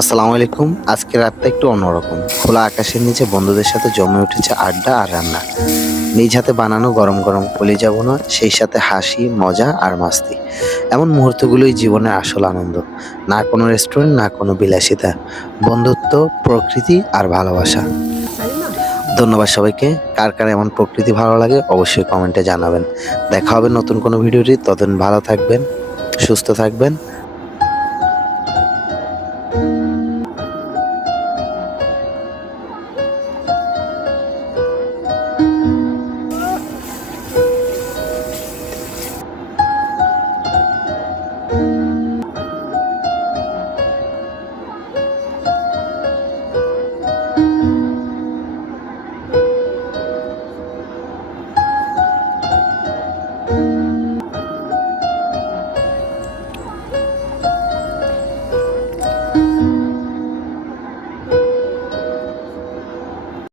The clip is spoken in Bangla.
আসসালামু আলাইকুম। আজকের রাতটা একটু অন্যরকম। খোলা আকাশের নিচে বন্ধুদের সাথে জমে উঠেছে আড্ডা আর রান্না। নিজ হাতে বানানো গরম, গরম কলিজা ভুনা, সেই সাথে হাসি, মজা আর মাস্তি। এমন মুহূর্তগুলোই জীবনের আসল আনন্দ। না কোনো রেস্টুরেন্ট, না কোনো বিলাসিতা। বন্ধুত্ব, প্রকৃতি আর ভালোবাসা। ধন্যবাদ সবাইকে। কার এমন প্রকৃতি ভালো লাগে অবশ্যই কমেন্টে জানাবেন। দেখা হবে নতুন কোনো ভিডিওতে। ততদিন ভালো থাকবেন, সুস্থ থাকবেন।